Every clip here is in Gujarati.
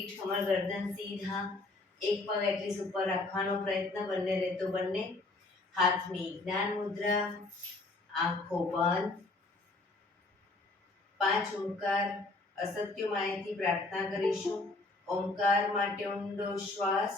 પીઠ કમર ગરદન સીધા, એક પગ એટલીસ્ટ ઉપર રાખવાનો પ્રયત્ન, બંને રહેતો બંને. હાથની જ્ઞાન મુદ્રા, આંખો બંધ. 5 ઓમકાર અસત્ય માયાથી પ્રાર્થના કરીશું. ઓમકાર માટે ઊંડો શ્વાસ.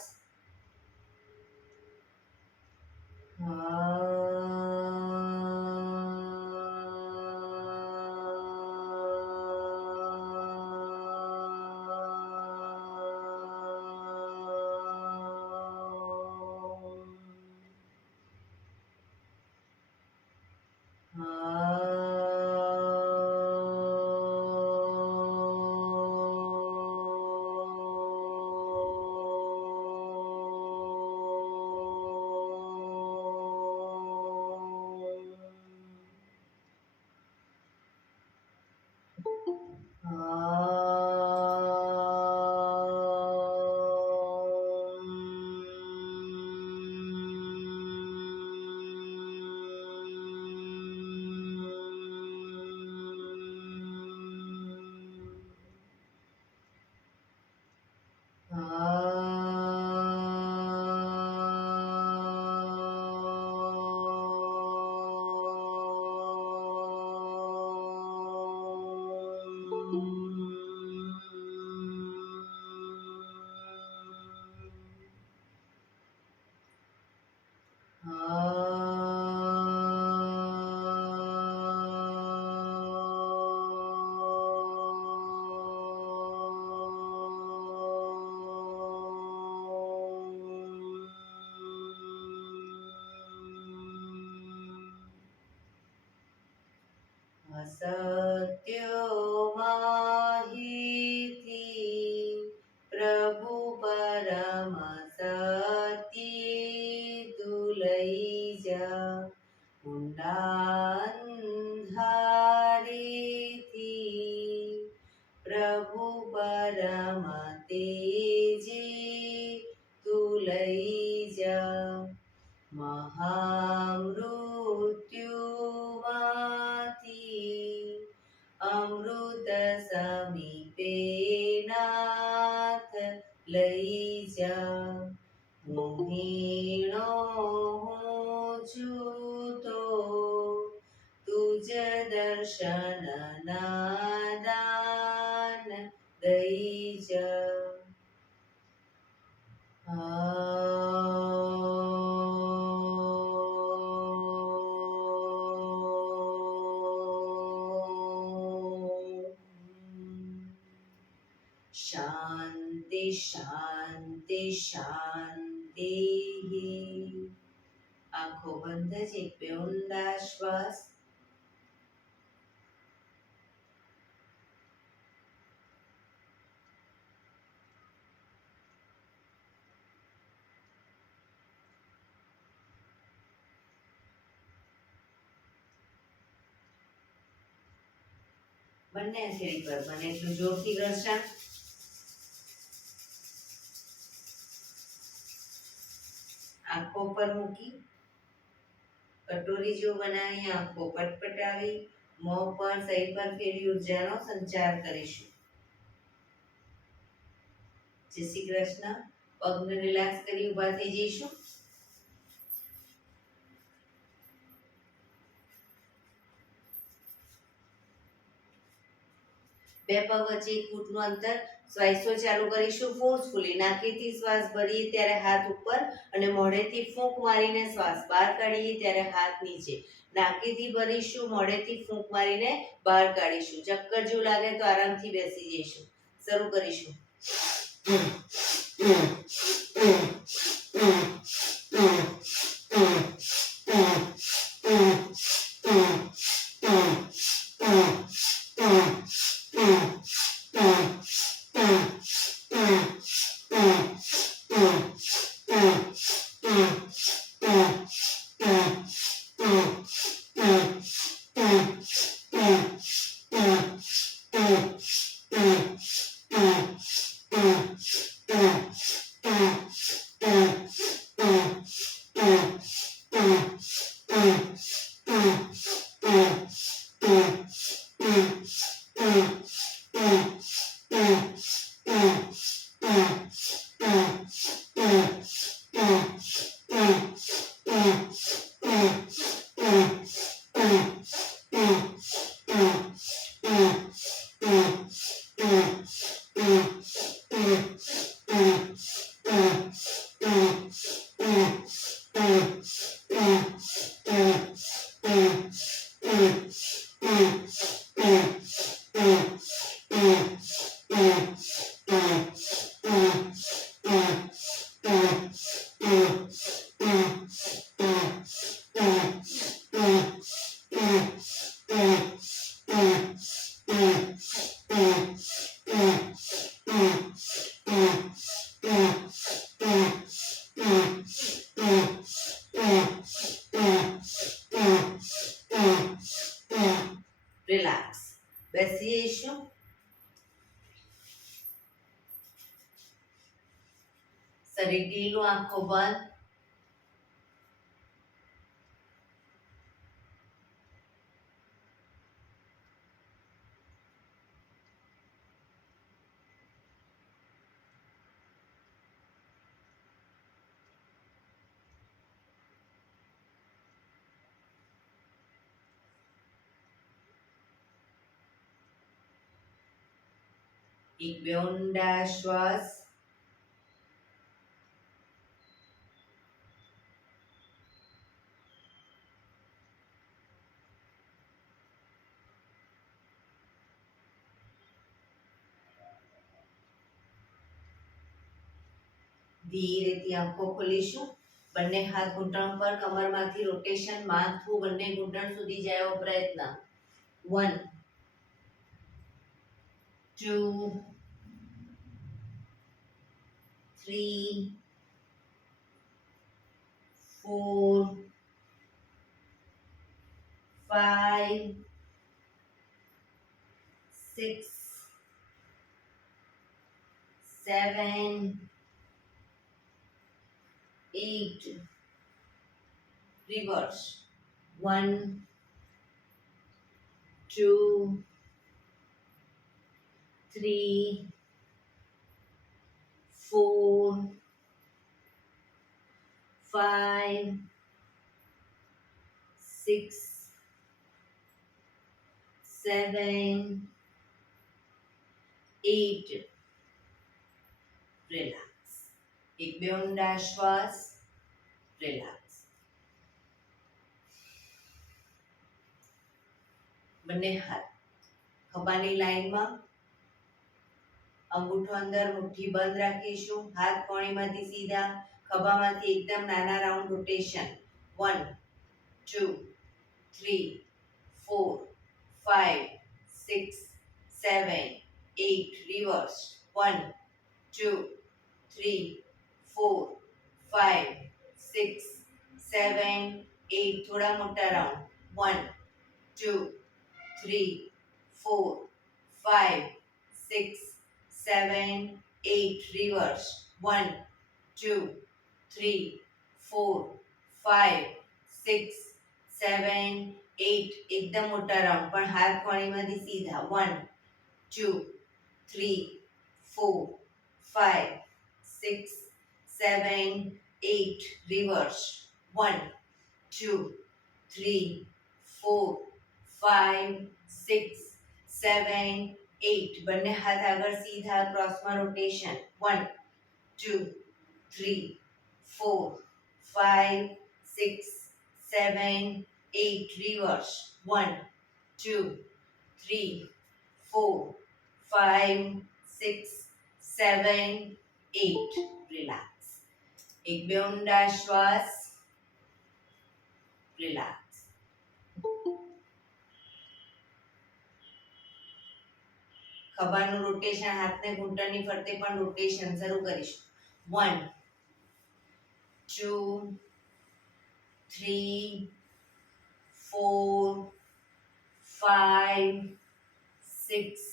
સત્યો માહિતી પ્રભુ પરમ સતી તું લઈ જા, ઊંડા અંધારેથી પ્રભુ પરમ તેજી તું લઈ જા, મહામૃત્યુમાંથી અમૃત સમીપે નાથ લઈ જા, મોહિણો હું છું તો તુજ દર્શન દાન દઈ જા. શાંતિ શાંતિ શાંતિ. આંખો બંધ જ એક બે ઊંડા શ્વાસ. બંને હથેળી પર બને એટલું જોરથી ઘર્ષણ. આંખો પર મૂકી કટોરી જેવું બનાવી આંખો પટપટાવી મોં પર સહી પર ફેરવી ઉર્જાનો સંચાર કરીશું. જય શ્રી કૃષ્ણ. પગને રિલેક્સ કરી ઊભા થઈ જઈશું. બે પગ વચ્ચે 1 ફૂટનું અંતર. શ્વાસો ચાલુ કરીશું ફોર્સફુલી. નાકેથી શ્વાસ ભરીએ ત્યારે હાથ ઉપર અને મોઢેથી ફૂંક મારીને શ્વાસ બહાર કાઢીએ ત્યારે હાથ નીચે. નાકેથી ભરીશું, મોઢેથી ફૂંક મારીને બહાર કાઢીશું. ચક્કર જેવું લાગે તો આરામથી બેસી જઈશું. શરૂ કરીશું. રિલેક્સ. બેસી જઈશું. શરીર ઢીલું, આંખો બંધ. એક બે ઊંડા શ્વાસ. ધીરેથી આંખો ખોલીશું. બંને હાથ ઘૂંટણ પર, કમરમાંથી રોટેશન, માથું બંને ઘૂંટણ સુધી જાય એવો પ્રયત્ન. 1 2 3 4 5 6 7 8 reverse. 1 2 3 4 5 6 7 8 રિલેક્સ. એક બે ઊંડા શ્વાસ. રિલેક્સ. બંને હાથ ખભાની લાઈનમાં, અંગૂઠો અંદર, મુઠ્ઠી બંધ રાખીશું. હાથ કોણીમાંથી સીધા, ખભામાંથી એકદમ નાના રાઉન્ડ રોટેશન. 1 2 3 4 5 6 7 8 રિવર્સ. 1 2 3 4 5 6 7 8 થોડા મોટા રાઉન્ડ. 1 2 3 4 5 6 7 8 reverse. 1 2 3 4 5 6 7 8 એકદમ મોટા રાઉન્ડ, પણ હાથ કોણીમાંથી સીધા. 1 2 3 4 5 6 7 8 reverse. 1 2 3 4 5 6 7 8 બંને હાથ આગળ સીધા, ક્રોસમાં રોટેશન. 1 2 3 4 5 6 7 8 reverse. 1 2 3 4 5 6 7 8 રિલેક્સ. એક બે ઊંડા શ્વાસ. રિલેક્સ. ખભાનું રોટેશન, હાથને ઘૂંટણની ફરતે પણ રોટેશન શરૂ કરીશું. 1 2 3 4 5 6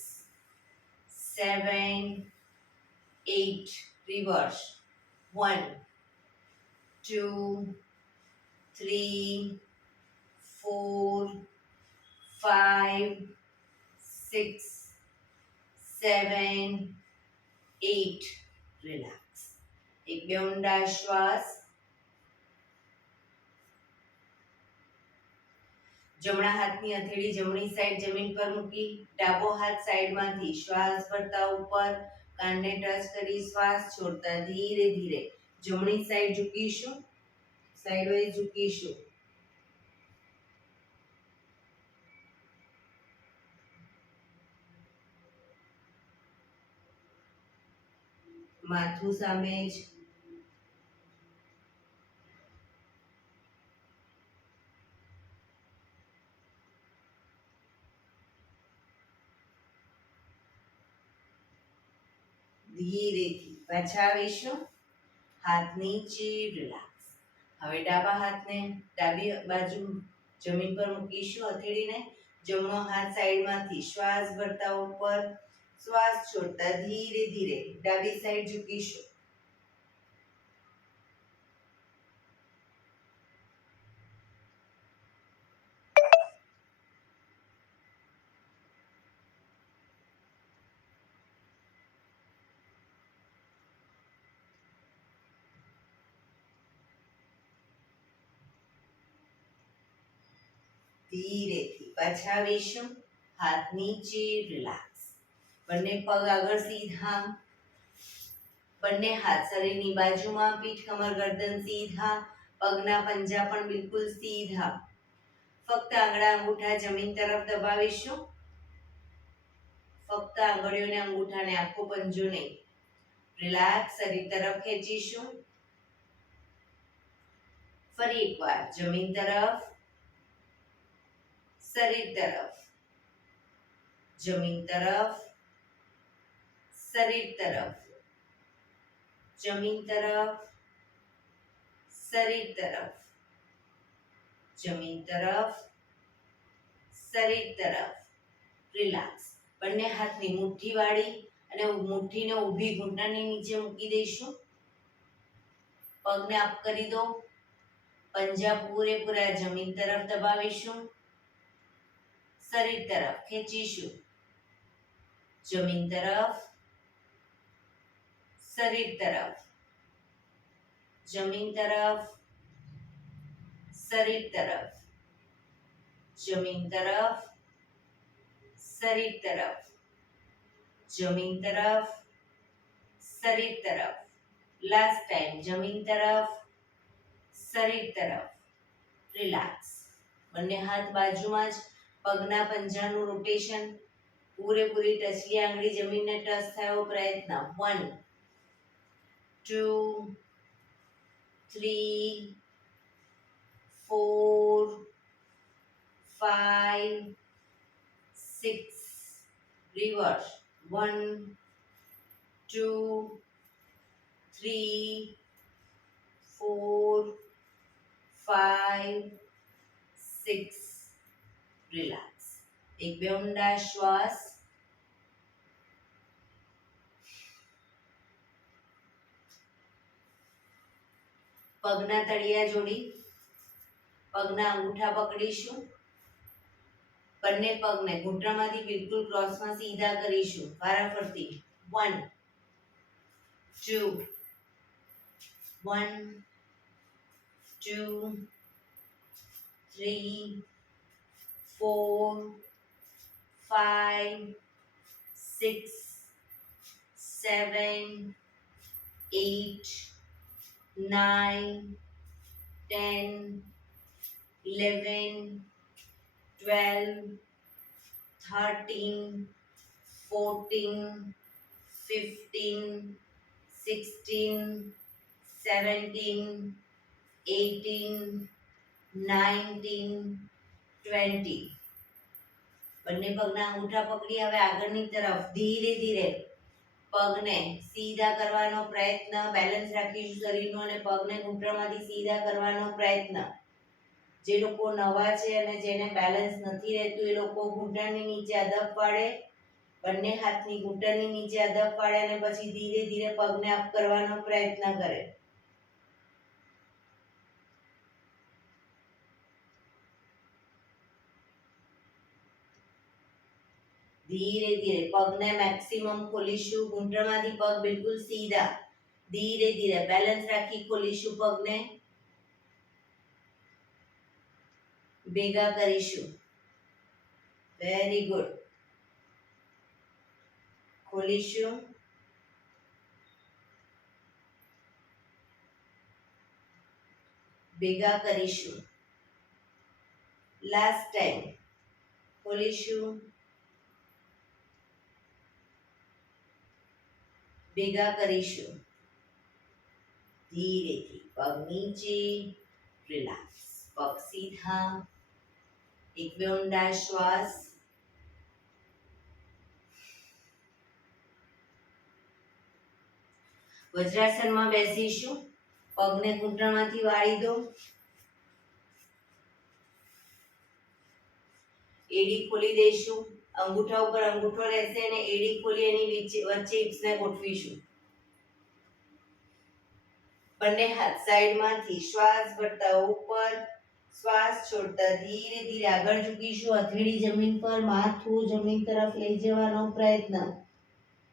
7 8 reverse. 1 2 3 4 5 6 7 8 રિલેક્સ. એક બે ઊંડા શ્વાસ. જમણા હાથની હથેળી જમણી સાઈડ જમીન પર મૂકી, ડાબો હાથ સાઈડમાંથી શ્વાસ ભરતા ઉપર, કાનને ટચ કરી શ્વાસ છોડતા ધીરે ધીરે જમણી સાઈડ ઝૂકીશું, સાઈડવાઇઝ ઝૂકીશું. માથું સામે જ. ધીરેથી પાછા આવીશું. હાથ નીચે. રિલેક્સ. હવે ડાબા હાથને ડાબી બાજુ જમીન પર મૂકીશું, હથેળીને જમણો હાથ સાઈડમાંથી શ્વાસ ભરતા ઉપર, શ્વાસ છોડતા ધીરે ધીરે ડાબી સાઈડ ઝૂકીશું. ધીરેથી પાછા આવીશું. હાથ નીચે, રિલેક્સ. બંને પગ આગળ સીધા, બંને હાથ શરીરની બાજુમાં, પીઠ કમર ગરદન સીધા, પગના પંજા પણ બિલકુલ સીધા. ફક્ત આંગળા અંગૂઠા જમીન તરફ દબાવીશું. ફક્ત આંગળીઓને અંગૂઠાને આખો પંજો નહીં. રિલેક્સ. શરીર તરફ ખેંચીશું. ફરી એકવાર જમીન તરફ, શરીર તરફ, જમીન તરફ, શરીર તરફ, જમીન તરફ, શરીર તરફ, જમીન તરફ, શરીર તરફ. રિલેક્સ. બંને હાથની મુઠ્ઠી વાળી અને મુઠ્ઠીને ઊભી ઘૂંટણની નીચે મૂકી દઈશું. પગને અપ કરી દો. પંજા પૂરેપૂરા જમીન તરફ દબાવીશું. શરીર તરફ ખેંચીશું. જમીન તરફ, શરીર તરફ, જમીન તરફ, શરીર તરફ, જમીન તરફ, શરીર તરફ, જમીન તરફ, શરીર તરફ. લાસ્ટ ટાઈમ જમીન તરફ, શરીર તરફ. રિલેક્સ. બંને હાથ બાજુમાં જ, પગના પંજાનું રોટેશન. પૂરેપૂરી ટચલી આંગળી જમીનને ટચ થાય એવો પ્રયત્ન. 1 2 3 4 5 6. રિવર્સ. 1 2 3 4 5 6. રિલેક્સ. એક બે ઊંડા શ્વાસ. પગના તળિયા જોડી, પગના અંગૂઠા પકડીશું. બંને પગને ઘૂંટણમાંથી બિલકુલ ક્રોસમાં સીધા કરીશું. વારાફરતી. 1 2 1 2 3 4 5 6 7 8 9 10 11 12 13 14 15 16 17 18 19 20. બંને પગના અંગૂઠા પકડી હવે આગળની તરફ ધીરે ધીરે પગને સીધા કરવાનો પ્રયત્ન. બેલેન્સ રાખીશું શરીરનો અને પગને ઘૂંટણમાંથી સીધા કરવાનો પ્રયત્ન. જે લોકો નવા છે અને જેને બેલેન્સ નથી રહેતું એ લોકો ઘૂંટણની નીચે અદબ પાડે, બંને હાથની ઘૂંટણની નીચે અદબ પાડે અને પછી ધીરે ધીરે પગને અપ કરવાનો પ્રયત્ન કરે. ધીરે ધીરે પગને મેક્સિમમ ખોલીશું. ઘૂંટણમાંથી પગ બિલકુલ સીધા. ધીરે ધીરે બેલેન્સ રાખી ખોલીશું. પગને ભેગા કરીશું. Very good. ખોલીશું. ભેગા કરીશું. Last time. ખોલીશું. ભેગા કરીશું. ધીરેથી પગ નીચે. રિલેક્સ. પગ સીધા. એક બે ઊંડા શ્વાસ. વજ્રાસનમાં બેસીશું. પગને ઘૂંટણમાંથી વાળી દો. એડી ખોલી દઈશું, અંગૂઠા ઉપર અંગૂઠો રહેશે અને એડી ખોલી એની વચ્ચે હિપ્સને ગોઠવીશું. બંને હાથ સાઈડમાંથી શ્વાસ ભરતા ઉપર, શ્વાસ છોડતા ધીરે ધીરે આગળ ઝૂકીશું. હથેળી જમીન પર, માથું જમીન તરફ લઈ જવાનો પ્રયત્ન.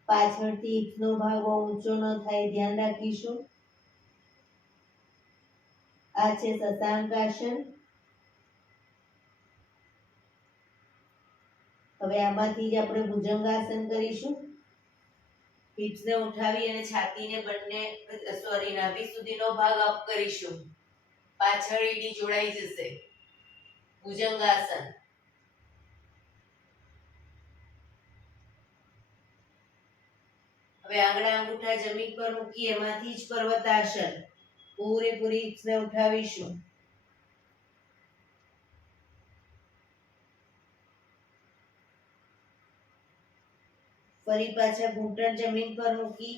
પાછળથી હિપ્સનો ભાગ બહુ ઊંચો ન થાય ધ્યાન રાખીશું. આ છે શશાંકાસન. હવે આમાંથી જ આપણે ભુજંગાસન કરીશું. હિપ્સને ઉઠાવી અને છાતીને બંને નાભી સુધીનો ભાગ અપ કરીશું. પાછળ એડી જોડાઈ જશે. ભુજંગાસન. હવે આંગળા અંગૂઠા જમીન પર મૂકી એમાંથી જ પર્વતાસન. પૂરેપૂરી હિપ્સને ઉઠાવીશું. ફરી પાછા ઘૂંટણ જમીન પર મૂકી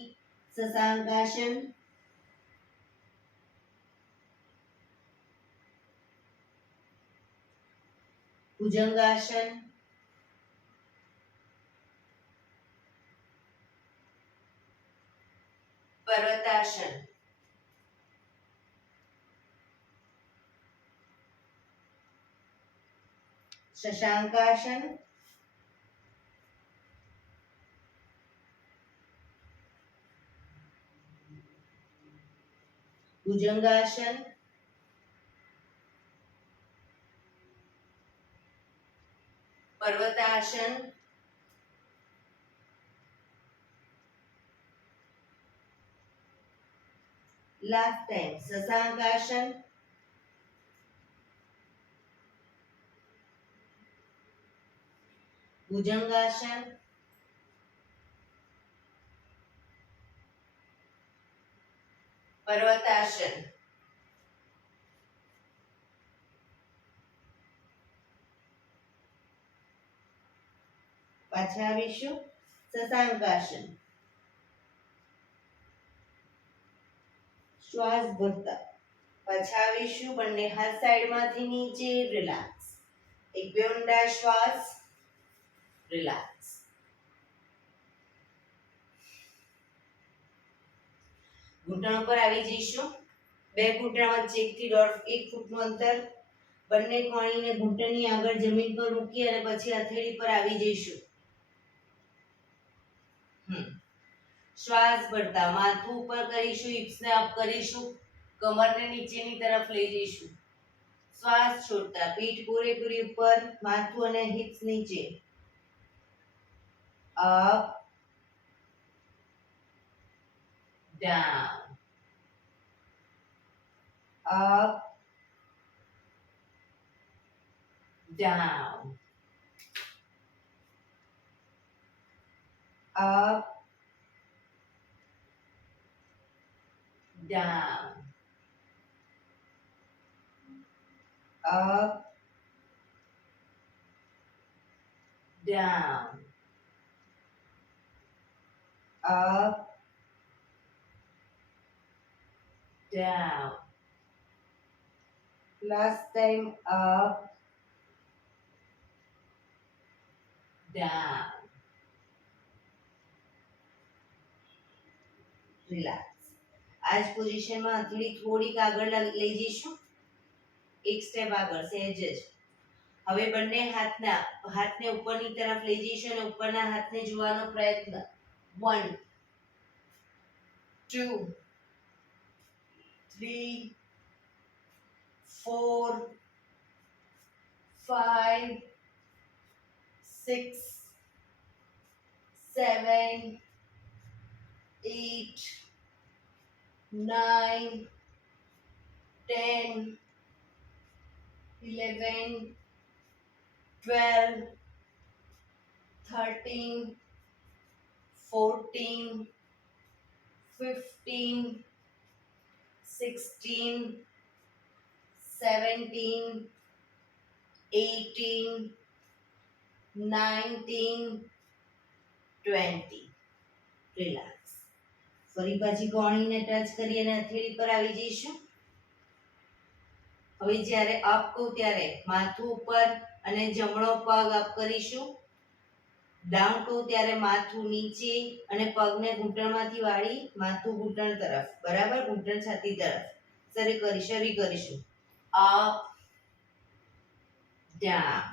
શશાંકાસન. ભુજંગાસન. પર્વતાસન. શશાંકાસન. ભુજંગાસન. પર્વતાસન. Last time shashankasana. ભુજંગાસન. પર્વતાસન. પાછા આવીશું શશાંકાસન. શ્વાસ ભરતા પાછા આવીશું. બંને હાથ સાઈડમાંથી નીચે, રિલેક્સ. એક બે ઊંડા શ્વાસ, રિલેક્સ. ઘૂંટણ પર આવી જઈશું. બે ઘૂંટણ વચ્ચે 1 થી 1.5 ફૂટનું અંતર. બંને કોણીને ઘૂંટણની આગળ જમીન પર મૂકી અને પછી હથેળી પર આવી જઈશું. શ્વાસ ભરતા માથું ઉપર કરીશું, હિપ્સને અપ કરીશું, કમરને નીચેની તરફ લઈ જઈશું. શ્વાસ છોડતા પીઠ પૂરેપૂરી ઉપર, માથું અને હિપ્સ નીચે. Up, down, up, down, up, down, up, down, up, down. Last time, up, down. Relax. આ જ પોઝિશનમાં હથેળી થોડીક આગળ લઈ જઈશું. એક સ્ટેપ આગળ, સહેજ જ. હવે બંને હાથને ઉપરની તરફ લઈ જઈશું અને ઉપરના હાથને જોવાનો પ્રયત્ન. 1 2 3 4 5 6 7 8 9 10 11 12 13 14 15 16 17 18 19 20. રિલેક્સ. ફરી પાછી કોણીને ટચ કરી અને હથેળી પર આવી જઈશું. હવે જ્યારે અપ કહું ત્યારે માથું ઉપર અને જમણો પગ અપ કરીશું, ડાઉન ટુ, ત્યારે માથું નીચે અને પગને ઘૂંટણમાંથી વાળી માથું ઘૂંટણ તરફ, બરાબર, ઘૂંટણ છાતી તરફ શરૂ કરીશું. અપ ડાઉન,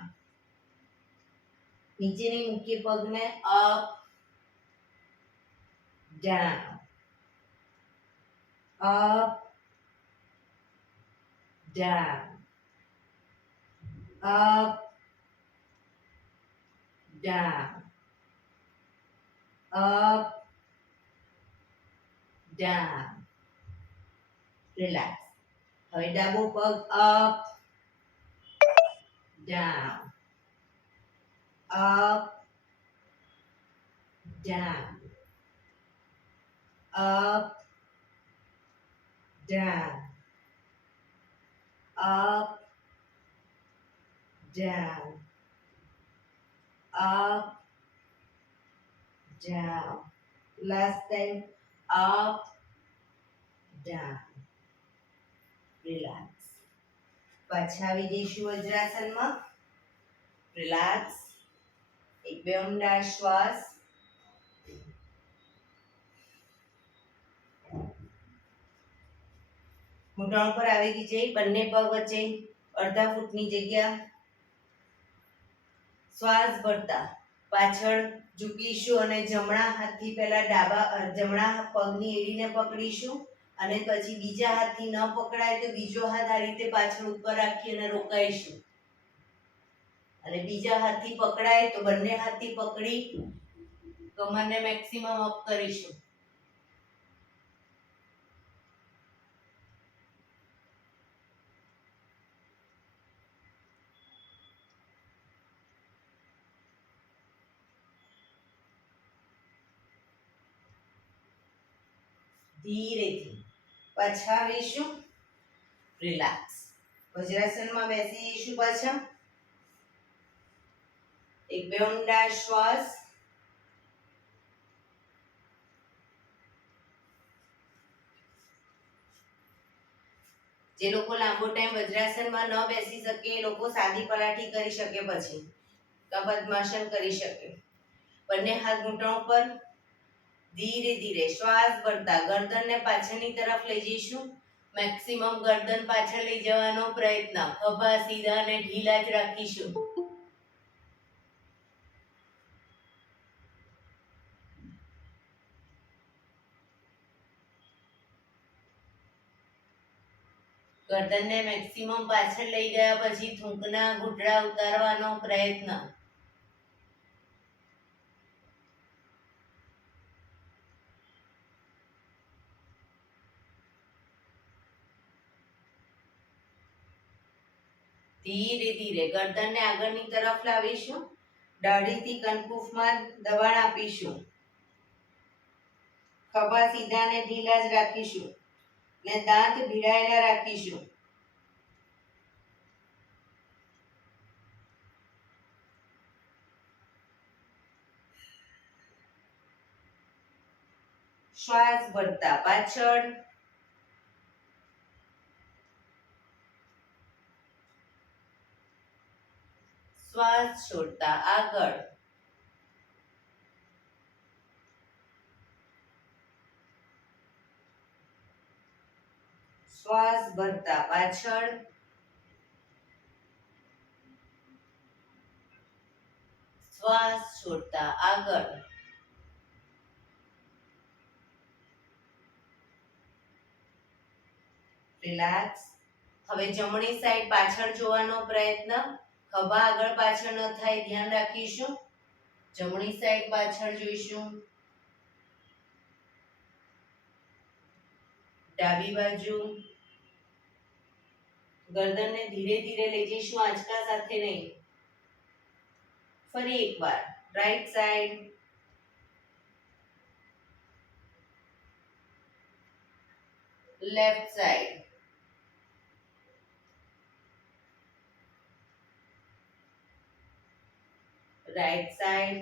નીચે નહીં મૂકીએ પગને, up down, up down, up down, up down. Relax. હવે ડાબો પગ up down, up down, up down, up down, up down. Last time, up down. Relax. પાછા આવી જઈશું વજ્રાસનમાં. રિલેક્સ. એક બે ઊંડા શ્વાસ. ઘૂંટણ પર આવી જઈ બંને પગ વચ્ચે અડધા ફૂટની જગ્યા. શ્વાસ ભરતા પાછળ ઝૂકીશું અને જમણા હાથથી પહેલા જમણા પગની એડીને પકડીશું અને પછી બીજા હાથથી ન પકડાય તો બીજો હાથ આ રીતે પાછળ ઉપર રાખી અને રોકાઈશું. અને બીજા હાથથી પકડાય તો બંને હાથથી પકડી કમરને મેક્સિમમ અપ કરીશું. ધીરેથી પાછા આવીશું. રિલેક્સ. વજ્રાસનમાં બેસી જઈશું પાછા. એક બે ઊંડા શ્વાસ. જે લોકો લાંબો ટાઈમ વજ્રાસનમાં ન બેસી શકે એ લોકો સાદી પલાઠી કરી શકે, પછી પદ્માસન કરી શકે. બંને હાથ ઘૂંટણો પર. ધીરે ધીરે શ્વાસ ભરતા ગરદનને પાછળની તરફ લઈ જઈશું. મેક્સિમમ ગરદન પાછળ લઈ જવાનો પ્રયત્ન. ખભા સીધા અને ઢીલા જ રાખીશું. ગરદનને મેક્સિમમ પાછળ લઈ ગયા પછી થૂંકના ઘૂંટડા ઉતારવાનો પ્રયત્ન. ધીરે ધીરે ગરદનને આગળની તરફ લાવીશું. દાઢીથી કનકુફમાં દબાણ આપીશું. ખભા સીધા અને ઢીલા જ રાખીશું ને દાંત ભીડાયેલા રાખીશું. શ્વાસ ભરતા પાછળ. શ્વાસ છોડતા આગળ. શ્વાસ ભરતા પાછળ. શ્વાસ છોડતા આગળ. રિલેક્સ. હવે જમણી સાઈડ પાછળ જોવાનો પ્રયત્ન. ખભા આગળ પાછળ ન થાય ધ્યાન રાખીશું. જમણી સાઈડ પાછળ જોઈશું. ડાબી બાજુ. ગરદનને ધીરે ધીરે લઈ જઈશું, આંચકા સાથે નહીં. ફરી એકવાર right side. Left side. Right side.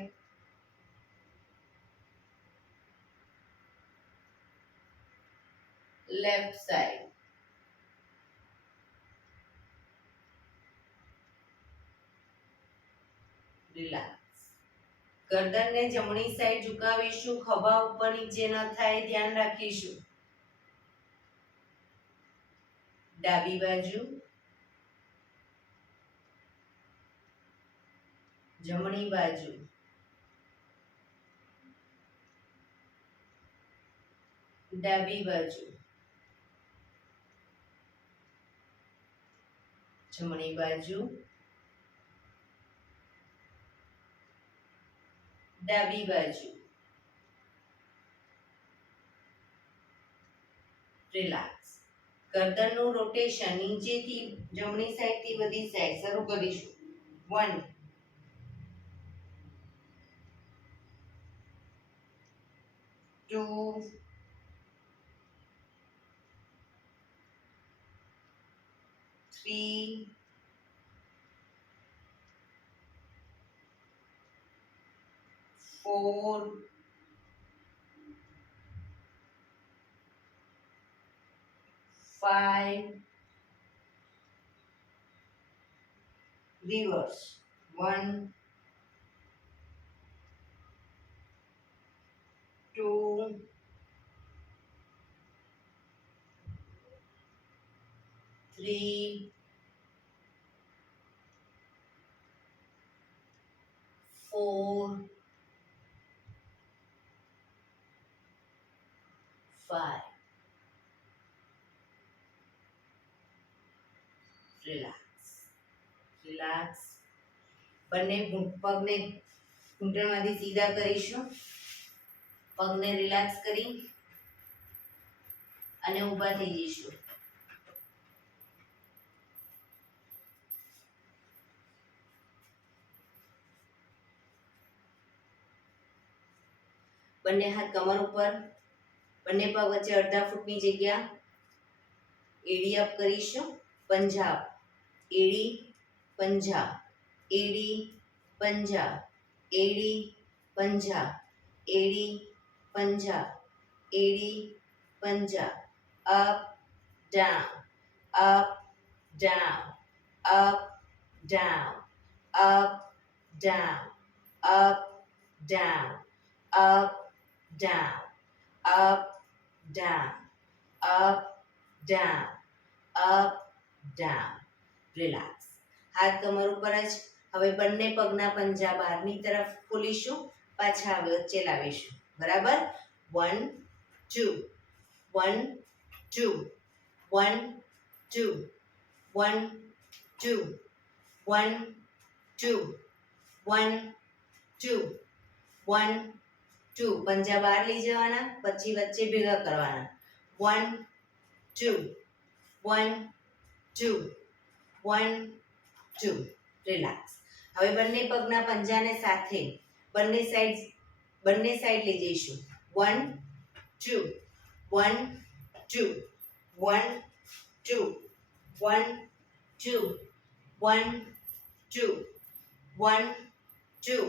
Left side. Relax. ગરદનને જમણી સાઈડ ઝુકાવીશું, ખભા ઉપર નીચે ન થાય ધ્યાન રાખીશું. ડાબી બાજુ, જમણી બાજુ, ડાબી બાજુ, જમણી બાજુ, ડાબી બાજુ. રિલેક્સ. ગરદનનું રોટેશન નીચેથી જમણી સાઈડથી બધી સાઈડ શરૂ કરીશું. 1 2 3 4 5 reverse 1 2 3 4 5. રિલેક્સ. રિલેક્સ. બંને પગને ઘૂંટણમાંથી સીધા કરીશું. પગને રિલેક્સ કરી અને ઊભા થઈ જઈશું. બંને હાથ કમર ઉપર, બંને પગ વચ્ચે અડધા ફૂટની જગ્યા. એડી અપ કરીશું. પંજા, એડી, પંજા, એડી, પંજા, એડી, પંજા, એડી, પંજા, એડી, પંજા. Up down, up down, up down, up down, up down, up down, up, down, up, down, up, down. Relax. હાથ કમર ઉપર જ. હવે બંને પગના પંજા બહારની તરફ ખોલીશું, પાછા વચ્ચે લાવીશું. બરાબર? 1 2 1 2 1 2 1 2 1 2 1 2 1 2. પંજા બહાર લઈ જવાના, પછી વચ્ચે ભેગા કરવાના. 1 2 1 2 1 2. રિલેક્સ. હવે બંને પગના પંજાને સાથે બંને સાઈડ લઈ જઈશું. 1 2 1 2 1 2 1 2 1 2 1 2 1 2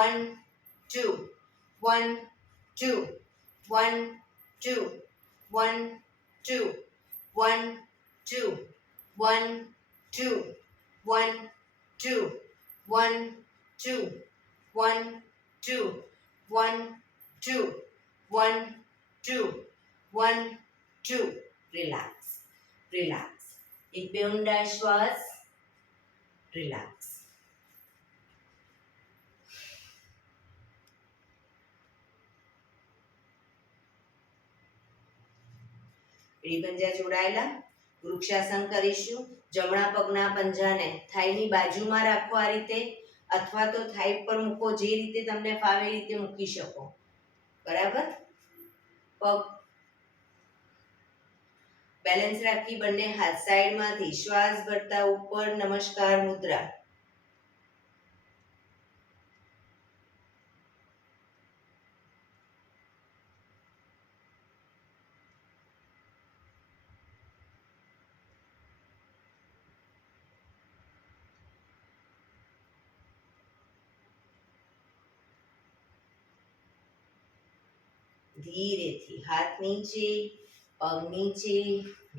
1 2 1 2 1 2 1 2 1 2 1 2 1 2 1 2 1 2 1 2 1 2. રિલેક્સ. રિલેક્સ. એક બે ઊંડા શ્વાસ. રિલેક્સ. એડી પંજા જોડાયેલા. વૃક્ષાસન કરીશું. જમણા પગના પંજાને થાઈની બાજુમાં રાખો આ રીતે, અથવા તો થાઈ પર મૂકો, જે રીતે તમને ફાવે એ રીતે મૂકી શકો. બરાબર? પગ બેલેન્સ રાખી બંને હાથ સાઈડમાંથી શ્વાસ ભરતા ઉપર નમસ્કાર મુદ્રા. ધીરેથી હાથ નીચે, પગ નીચે.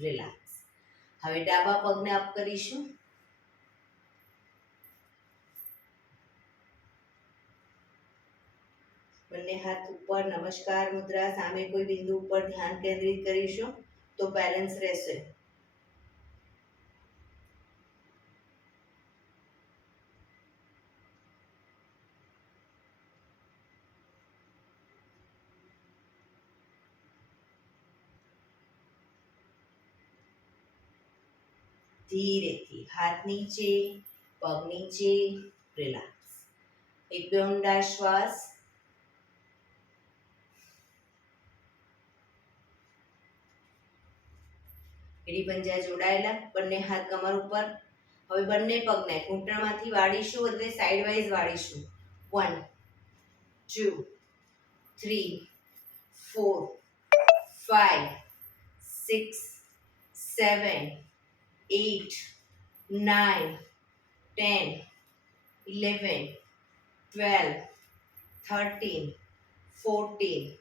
રિલેક્સ. હવે ડાબા પગને અપ કરીશું. બંને હાથ ઉપર, નમસ્કાર મુદ્રા, સામે કોઈ બિંદુ ઉપર ધ્યાન કેન્દ્રિત કરીશું તો બેલેન્સ રહેશે. ધીરેથી હાથ નીચે, પગ નીચે, રિલેક્સ. એક બે ઊંડા શ્વાસ. એડી પંજા જોડાયેલા, બંને હાથ કમર ઉપર. હવે બંને પગને ઘૂંટણમાંથી વાળીશું એટલે સાઈડ વાઇઝ વાળીશું. 1 2 3 4 5 6 7 8 9 10 11 12 13 14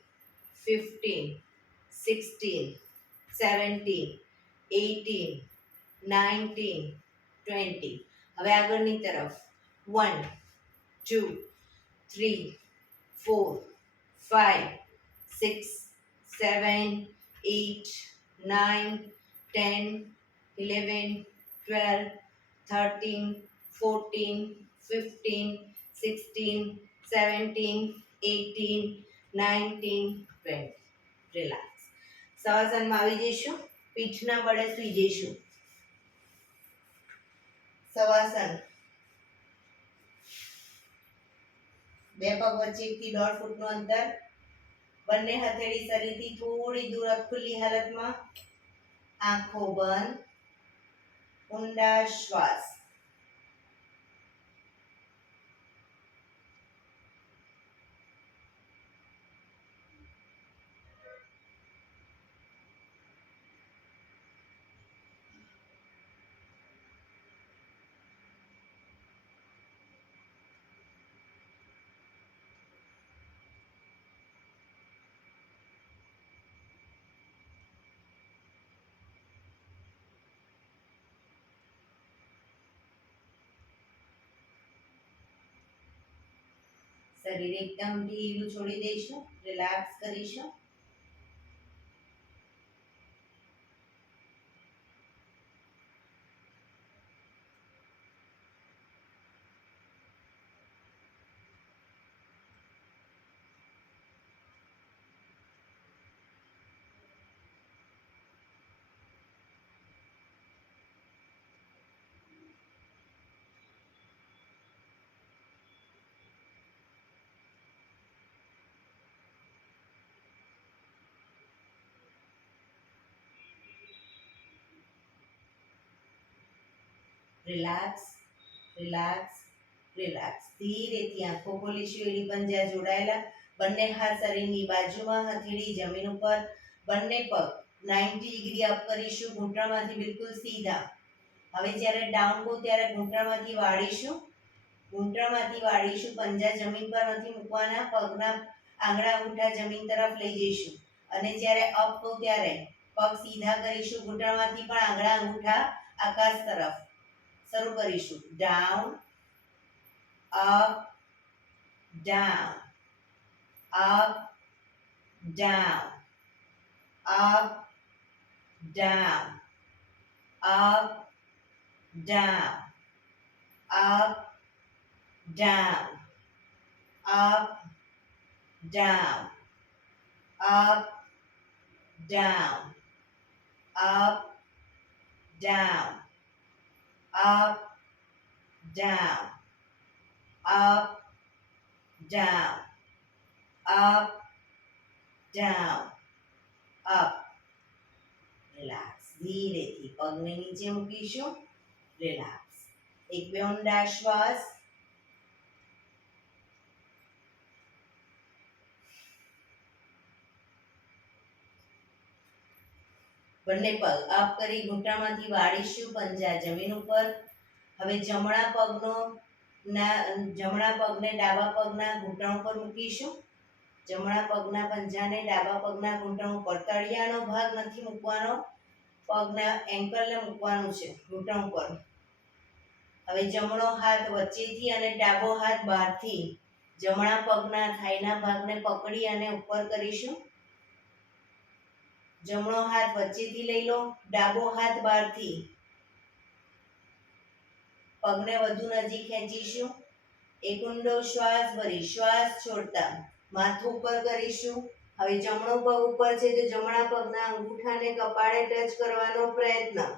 15 16 17 18 19 20. હવે આગળની તરફ 1 2 3 4 5 6 7 8 9 10 11 12 13 14 15 16 17 18 19 20. રિલેક્સ. શવાસનમાં આવી જઈશું. પીઠના બળે સૂઈ જઈશું. શવાસન. બે પગ વચ્ચે 1 થી 1.5 ફૂટનું અંતર. બંને હથેળી શરીરથી થોડી દૂર ખુલ્લી હાલતમાં. આંખો બંધ. ઊંડા શ્વાસ. શરીર એકદમ ઢીલું છોડી દઈશું. રિલેક્સ કરીશું. Relax, relax, relax. ધીરેથી આંખો ખોલીશું. એડી પંજા જોડાયેલા. બંને હાથ શરીરની બાજુમાં, હથેળી જમીન ઉપર. બંને પગ 90 ડિગ્રી અપ કરીશું. ઘૂંટણમાંથી બિલકુલ સીધા. હવે જ્યારે ડાઉન કહું ત્યારે ઘૂંટણમાંથી વાળીશું. ઘૂંટણમાંથી વાળીશું. પંજા જમીન પર નથી મૂકવાના. પગના આંગળા અંગૂઠા જમીન તરફ લઈ જઈશું. અને જ્યારે અપ કહું ત્યારે પગ સીધા કરીશું. ઘૂંટણમાંથી પણ આંગળા અંગૂઠા આકાશ તરફ. શરૂ કરીશું. Down, up, down, up, down, up, down, up, down, up, down, up, down, up, down, up, down, up, down, up, down, up, down, up. Relax. ધીરેથી પગને નીચે મૂકીશું. રિલેક્સ. એક બે ઊંડા શ્વાસ. બંને પગ અપ કરી ઘૂંટણમાંથી વાળીશું. પંજા જમીન ઉપર. હવે જમણા પગને ડાબા પગના ઘૂંટણ ઉપર મૂકીશું. જમણા પગના પંજાને ડાબા પગના ઘૂંટણ ઉપર. તળિયાનો ભાગ નથી મૂકવાનો. પગના એન્કલને મૂકવાનું છે ઘૂંટણ ઉપર. હવે જમણો હાથ વચ્ચેથી અને ડાબો હાથ બહારથી જમણા પગના થાઈના ભાગને પકડી અને ઉપર કરીશું. જમણો હાથ વચ્ચેથી લઈ લો, ડાબો હાથ બહારથી. પગને વધુ નજીક ખેંચીશું. એક ઊંડો શ્વાસ ભરી શ્વાસ છોડતા માથું ઉપર કરીશું. હવે જમણો પગ ઉપર છે તો જમણા પગના અંગૂઠાને કપાળે ટચ કરવાનો પ્રયત્ન.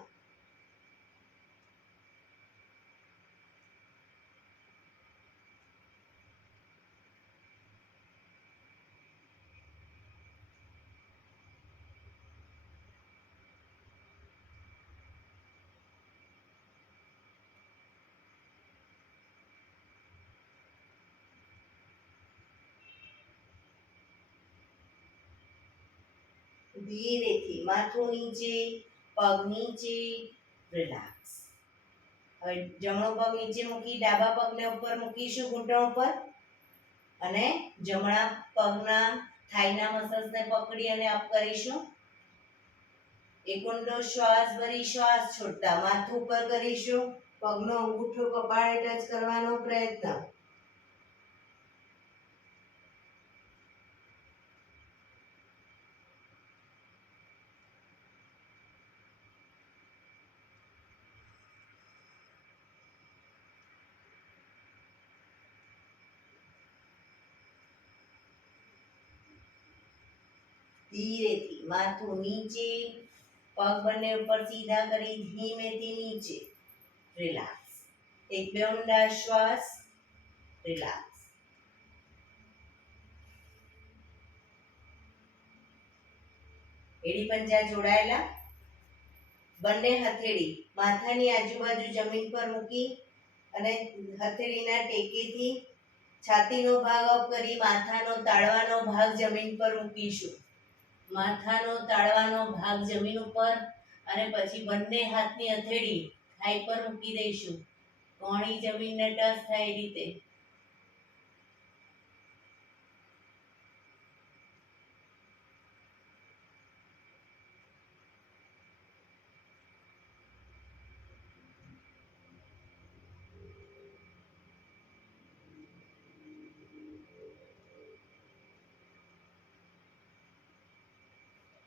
ધીરેથી માથું નીચે, પગ નીચે, રિલેક્સ. હવે જમણો પગ નીચે મૂકી ડાબા પગને ઉપર મૂકીશું ઘૂંટણ ઉપર અને જમણા પગના થાઈના મસલ્સને પકડી અને અપ કરીશું. એક ઊંડો શ્વાસ ભરી શ્વાસ છોડતા માથું ઉપર કરીશું. પગનો અંગૂઠો કપાળે ટચ કરવાનો પ્રયત્ન. ધીરેથી માથું નીચે, પગ બંને ઉપર સીધા કરી ધીમેથી નીચે, રિલેક્સ. એક બે ઊંડા શ્વાસ, રિલેક્સ. એડી પંજા જોડાયેલા. બંને હથેળી માથાની આજુબાજુ જમીન પર મૂકી અને હથેળીના ટેકેથી છાતીનો ભાગ અપ કરી માથાનો તાળવાનો ભાગ જમીન પર મૂકીશું. માથાનો તાળવાનો ભાગ જમીન ઉપર અને પછી બંને હાથની હથેળી થાઈ પર મૂકી દઈશું. કોણી જમીનને ટચ થાય એ રીતે.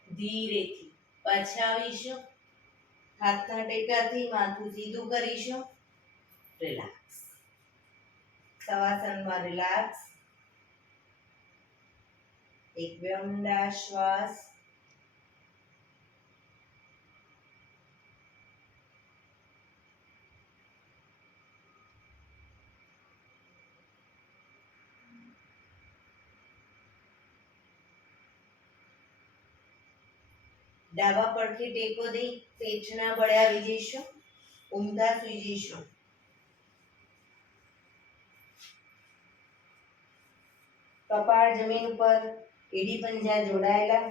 ધીરેથી પાછા આવીશું. હાથના ટેકાથી માથું સીધું કરીશું. રિલેક્સ. શવાસનમાં રિલેક્સ. એક બે ઊંડા શ્વાસ. ડાબા પડખે ટેકો દઈ પેટના બળે આવી જઈશું. ઊંધા સૂઈ જઈશું. કપાળ જમીન ઉપર, એડી પંજા જોડાયેલા.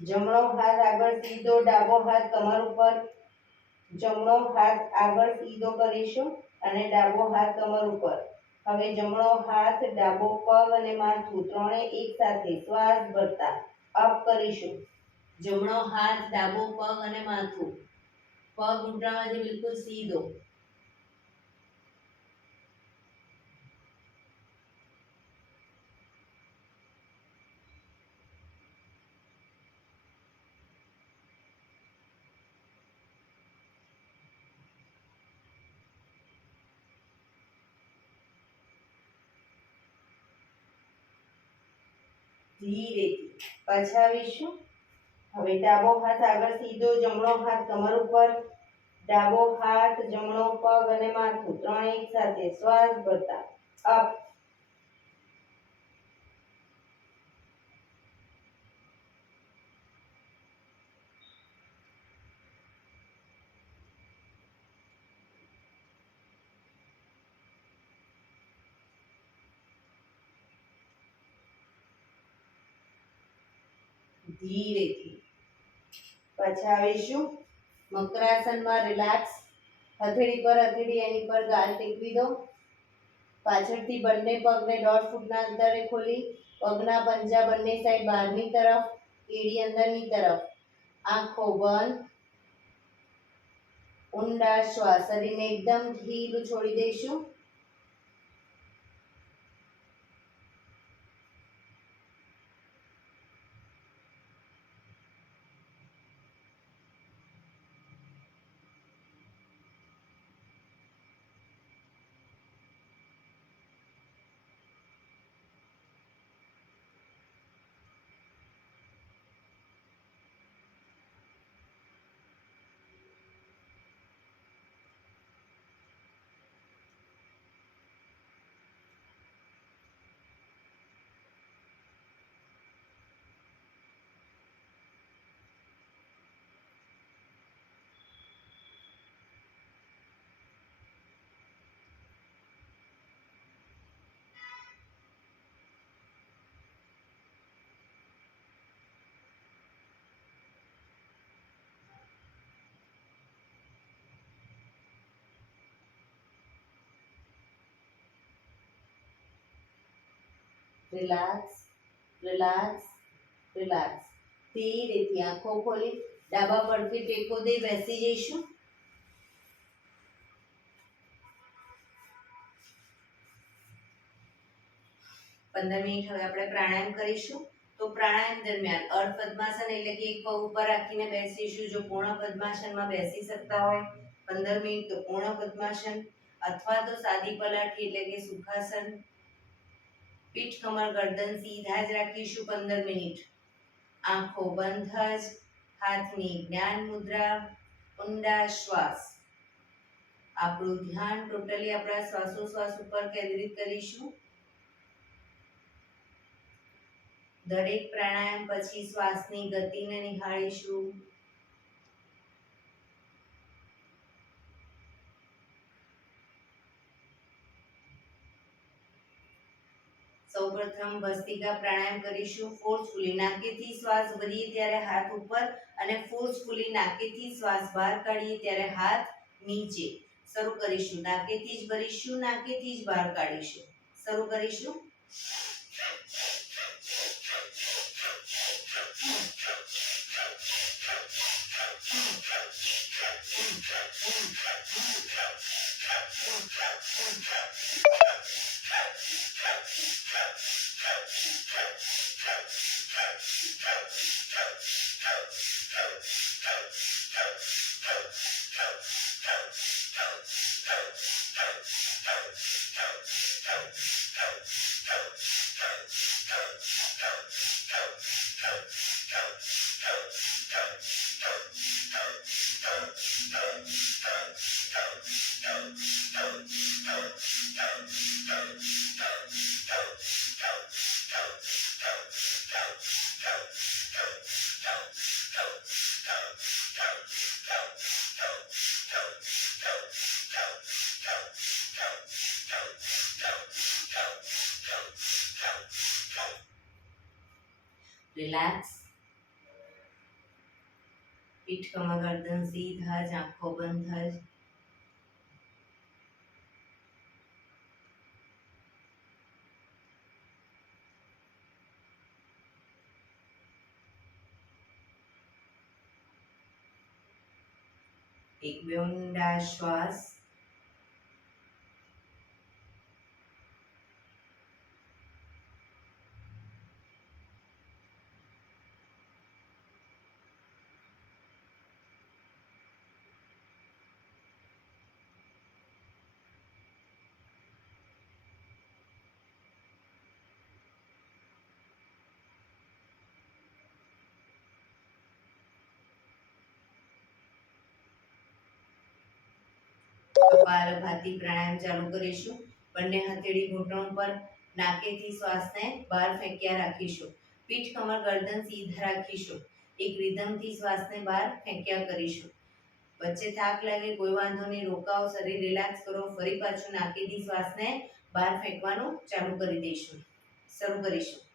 જમણો હાથ આગળ સીધો, ડાબો હાથ કમર ઉપર. જમણો હાથ આગળ સીધો કરીશું અને ડાબો હાથ કમર ઉપર. હવે જમણો હાથ, ડાબો પગ અને માથું ત્રણે એક સાથે શ્વાસ ભરતા અપ કરીશું. જમણો હાથ, ડાબો પગ અને માથું. પગ ઘૂંટણમાંથી બિલકુલ સીધો. ધીરેથી પાછા આવીશું. હવે ડાબો હાથ આગળ સીધો, જમણો હાથ કમર ઉપર. ડાબો હાથ, જમણો પગ અને માથું ત્રણે એક સાથે શ્વાસ ભરતા અપ. ધીરેથી પાછા આવીશું. મકરાસનમાં રિલેક્સ. હથેળી પર હથેળી એની પર ગાલ ટેકવી દો. પાછળથી બંને પગને 1.5 ફૂટના અંતરે ખોલી પગના પંજા બંને સાઈડ બહારની તરફ, એડી અંદરની તરફ. આંખો બંધ. ઊંડા શ્વાસ. શરીરને એકદમ ઢીલું છોડી દઈશું. Relax, relax, relax. ધીરેથી આંખો ખોલી ડાબા પડખે ટેકો દે બેસી જઈશું. 15 મિનિટ હવે આપણે પ્રાણાયામ કરીશું. તો પ્રાણાયામ દરમિયાન અર્ધ પદ્માસન એટલે કે એક પગ ઉપર રાખીને બેસીશું. જો પૂર્ણ પદ્માસનમાં બેસી શકતા હોય 15 મિનિટ તો પૂર્ણ પદ્માસન, અથવા તો સાદી પલાઠી એટલે કે સુખાસન. પીઠ કમર ગરદન સીધા જ રાખીશું 15 મિનિટ. આંખો બંધ જ, હાથની જ્ઞાન મુદ્રા, ઊંડા શ્વાસ. આપણું ધ્યાન ટોટલી આપણા શ્વાસોશ્વાસ ઉપર કેન્દ્રિત કરીશું. દરેક પ્રાણાયામ પછી શ્વાસની ગતિને નિહાળીશું. સૌપ્રથમ ભસ્ત્રિકા પ્રાણાયામ કરીશું. ફોર્સફુલી નાકેથી શ્વાસ ભરીએ ત્યારે હાથ ઉપર અને ફોર્સફુલી નાકેથી શ્વાસ બહાર કાઢીએ ત્યારે હાથ નીચે. શરૂ કરીશું. નાકેથી જ ભરીશું, નાકેથી જ બહાર કાઢીશું. શરૂ કરીશું. રિલેક્સ. પીઠ કમર ગરદન સીધા જ, આંખો બંધ જ. એક બે ઊંડા શ્વાસ. કપાલભાતિ પ્રાણાયામ ચાલુ કરીશું. બંને હથેળી ઘૂંટણ પર, નાકેથી શ્વાસને બહાર ફેંક્યા રાખીશું. પીઠ કમર ગરદન સીધા રાખીશું. એક રિધમથી શ્વાસને બહાર ફેંક્યા કરીશું. વચ્ચે થાક લાગે કોઈ વાંધો નહીં, રોકાઓ, શરીર રિલેક્સ કરો. ફરી પાછું નાકેથી શ્વાસને બહાર ફેંકવાનું ચાલુ કરી દઈશું. શરૂ કરીશું.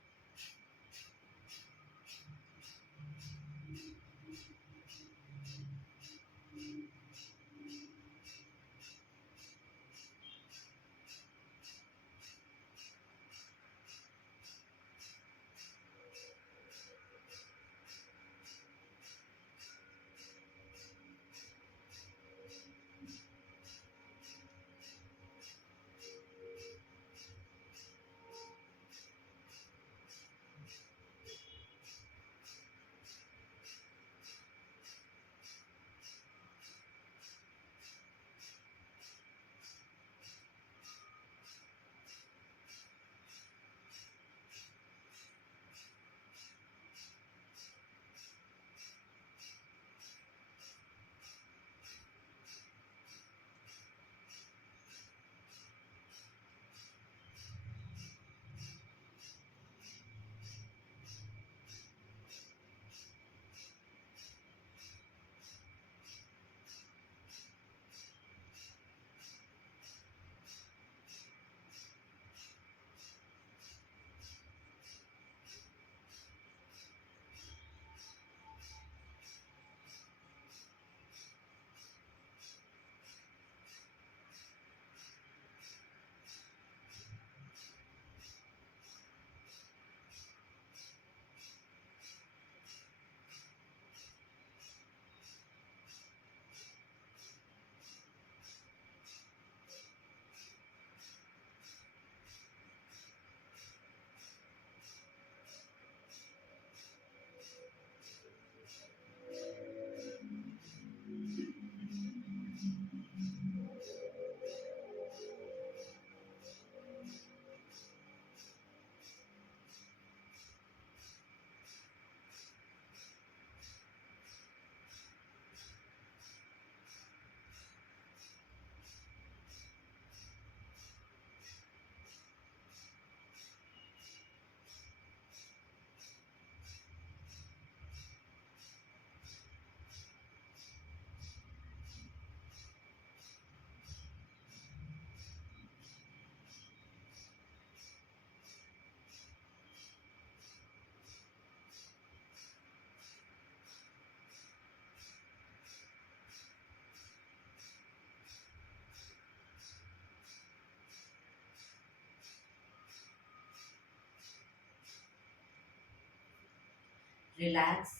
રિલેક્સ.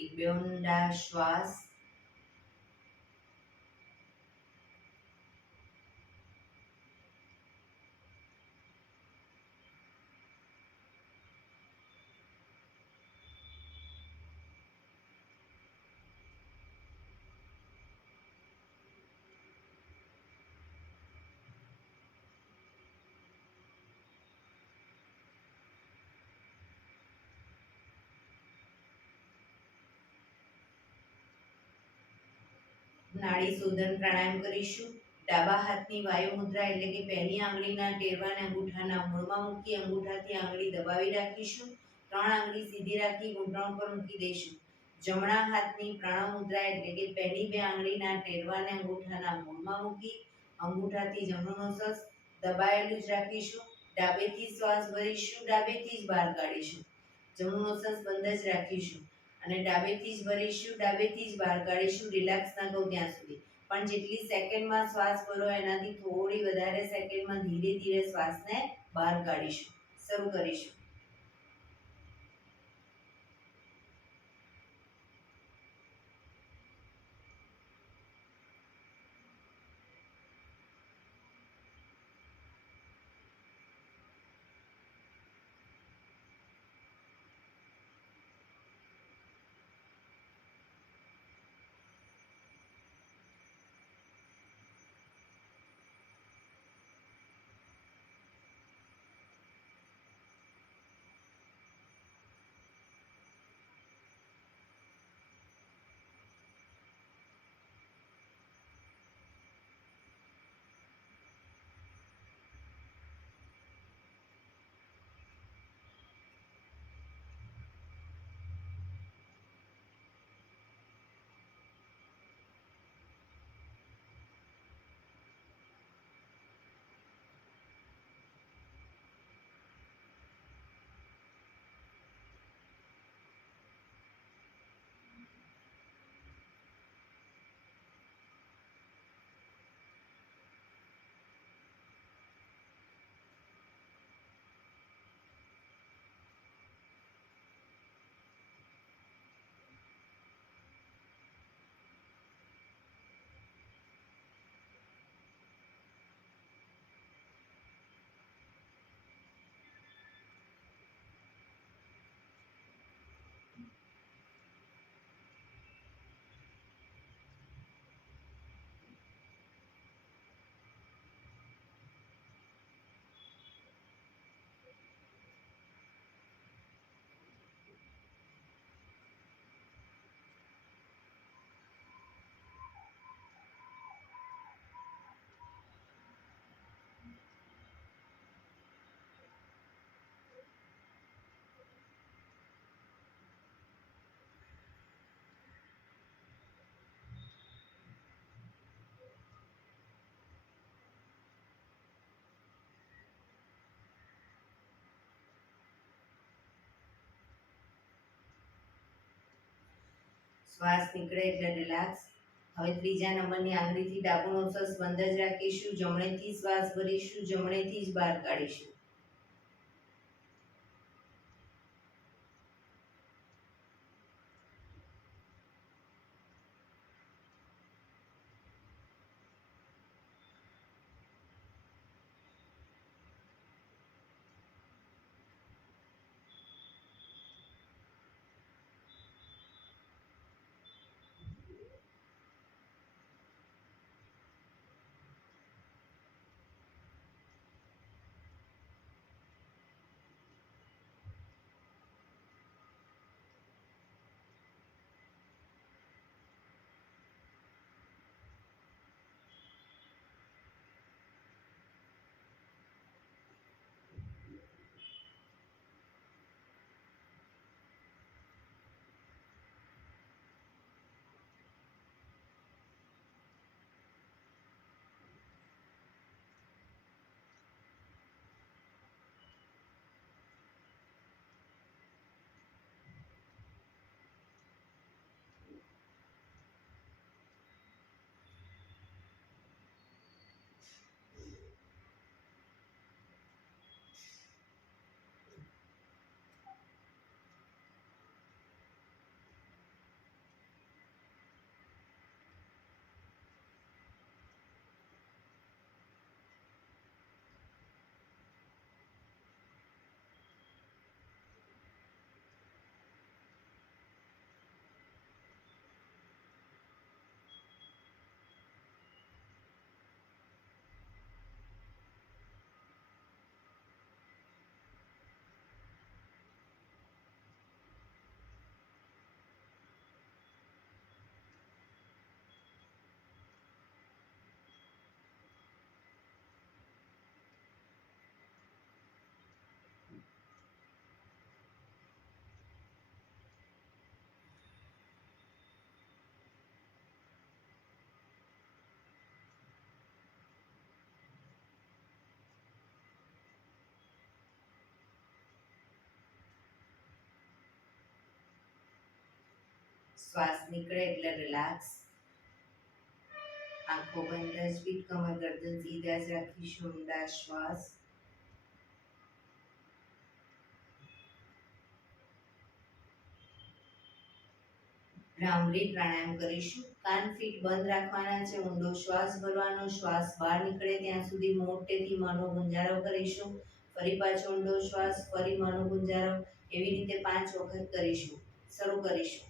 એક બે ઊંડા શ્વાસ. નાડી શોધન પ્રાણાયામ કરીશું. ડાબા હાથની વાયુ મુદ્રા એટલે કે પહેલી આંગળીના ટેરવાને અંગૂઠાના મૂળમાં મૂકી અંગૂઠાથી આંગળી દબાવી રાખીશું. ત્રણ આંગળી સીધી રાખી ઘૂંટણ પર મૂકી દઈશું. જમણા હાથની પ્રણવ મુદ્રા એટલે કે પહેલી બે આંગળીના ટેરવાને અંગૂઠાના મૂળમાં મૂકી અંગૂઠાથી જમણો નોસસ દબાયેલું જ રાખીશું. ડાબેથી શ્વાસ ભરીશું, ડાબેથી જ બહાર કાઢીશું. જમણું નોસસ બંધ જ રાખીશું અને ડાબેથી જ ભરીશું, ડાબેથી જ બહાર કાઢીશું. રિલેક્સ ના કહું ત્યાં સુધી. પણ જેટલી સેકન્ડમાં શ્વાસ ભરો એનાથી થોડી વધારે સેકન્ડમાં ધીરે ધીરે શ્વાસને બહાર કાઢીશું. શરૂ કરીશું. શ્વાસ નીકળે એટલે રિલેક્સ. હવે ત્રીજા નંબરની આંગળીથી ડાબું નોસસ બંધ જ રાખીશું. જમણેથી શ્વાસ ભરીશું, જમણેથી જ બહાર કાઢીશું. શ્વાસ નીકળે એટલે રિલેક્સ. આંખો બંધ જ, પીઠ કમર ગરદન સીધા જ રાખીશું. ઊંડા શ્વાસ. ભ્રામરી પ્રાણાયામ કરીશું. કાન ફીટ બંધ રાખવાના છે. ઊંડો શ્વાસ ભરવાનો. શ્વાસ બહાર નીકળે ત્યાં સુધી મોટેથી મોંનો ગુંજારો કરીશું. ફરી પાછો ઊંડો શ્વાસ, ફરી મોંનો ગુંજારો. એવી રીતે 5 વખત કરીશું. શરૂ કરીશું.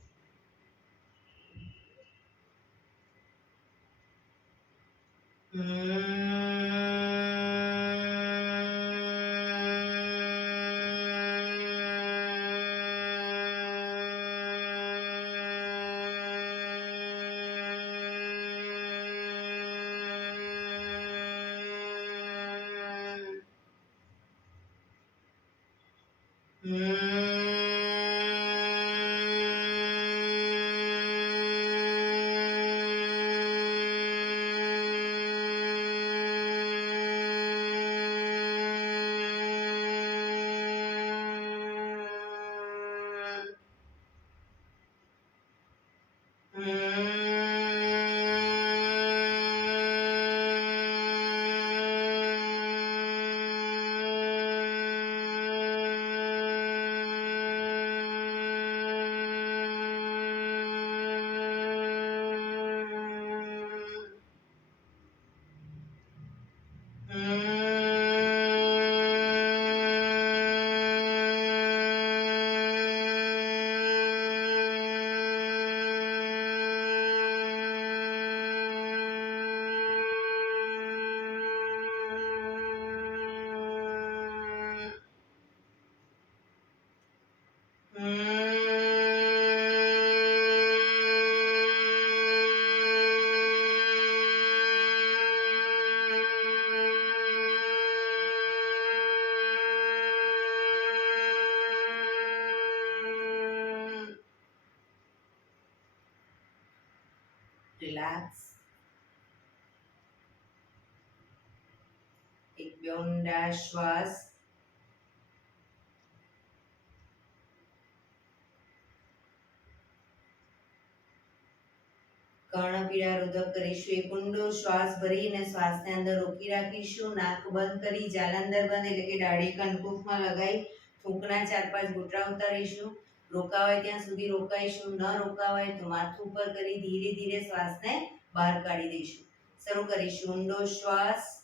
રિલેક્સ. એક બે ઊંડા શ્વાસ. કર્ણપીડા રોધક કરીશું. એક ઊંડો શ્વાસ ભરીને શ્વાસને અંદર રોકી રાખીશું. નાક બંધ કરી જાલંધર બંધ એટલે કે દાઢી કંકુફમાં લગાવી થૂંકના 4-5 ઘૂંટડા ઉતારીશું. રોકાવાય ત્યાં સુધી રોકાઈશું. ન રોકાવાય તો માથું ઉપર કરી ધીરે ધીરે શ્વાસને બહાર કાઢી દઈશું. શરૂ કરીશું. ઊંડો શ્વાસ.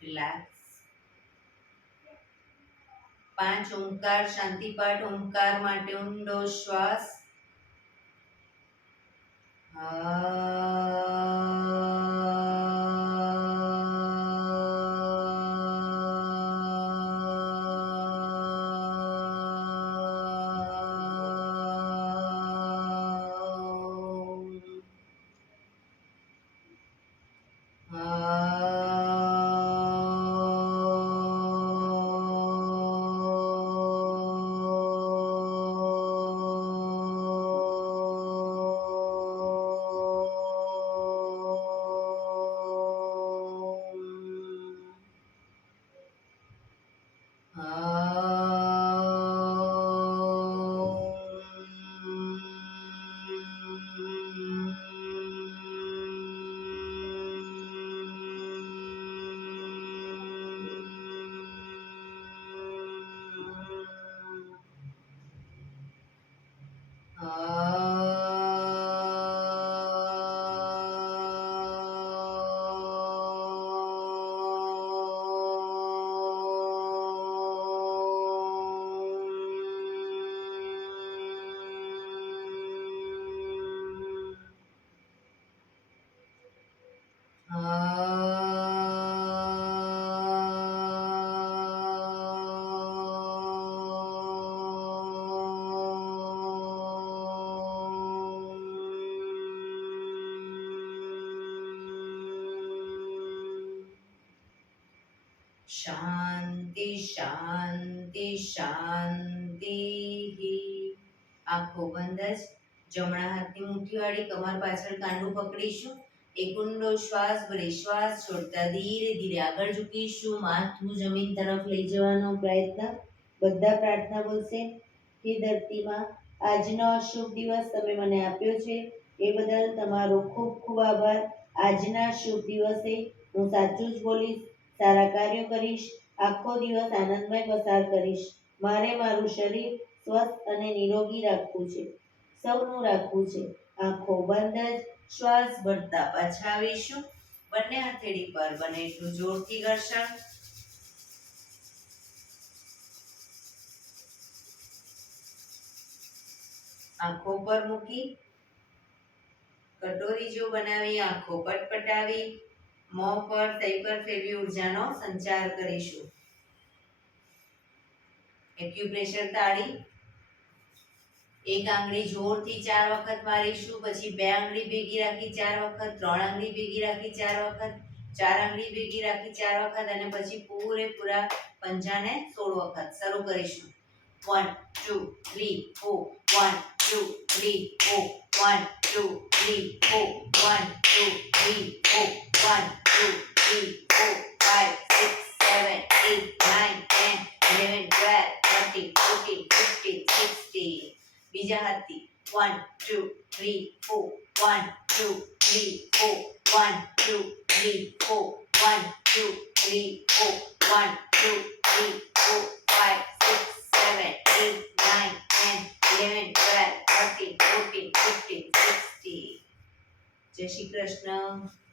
રિલેક્સ. 5 ઓમકાર શાંતિપાઠ. ઓમકાર માટે ઊંડો શ્વાસ. શાંતિ શાંતિ શાંતિ. આંખો બંધ જ. જમણા હાથની મુઠ્ઠી વાળી કમર પાછળ કાંડું પકડીશું. એક ઊંડો શ્વાસ ભરી શ્વાસ છોડતા ધીરે ધીરે આગળ ઝૂકીશું. માથું જમીન તરફ લઈ જવાનો પ્રયત્ન. બધા પ્રાર્થના બોલશે. હે ધરતીમાં, આજનો શુભ દિવસ તમે મને આપ્યો છે એ બદલ તમારો ખૂબ ખૂબ આભાર. આજના શુભ દિવસે હું સાચું જ બોલીશ, સારા કાર્યો કરીશ, આખો દિવસ આનંદમય પસાર કરીશ. મારે મારું શરીર સ્વસ્થ અને નિરોગી રાખવું છે, સૌનું રાખવું છે. આંખો બંધ જ શ્વાસ ભરતા પાછા આવીશું. બંને હથેળી પર બને એટલું જોરથી ઘર્ષણ. આંખો પર મૂકી કટોરી જો બનાવી આંખો પટપટાવી મોં પર તઈ પર ફેરવી ઉર્જાનો સંચાર કરીશું. એક્યુપ્રેશર તાળી. એક આંગળી જોરથી 4 વખત મારીશું. પછી 2 આંગળી ભેગી રાખી 4 વખત, 3 આંગળી ભેગી રાખી 4 વખત, 4 આંગળી ભેગી રાખી 4 વખત અને પછી પૂરેપૂરા પંજાને 16 વખત. શરૂ કરીશું. 1 2 3 4 1 2 3 4 1 2 3 4 1 2 3 4 1 2 3 4 5 6 7 8 9 10 11 12 13 14 15 16. બીજા હાથથી 1 2 3 4 1 2 3 4 1 2 3 4 1 2 3 4 1 2 3 4 5 6 7 8 9 10 11 12 13 14 15 16. જય શ્રી કૃષ્ણ.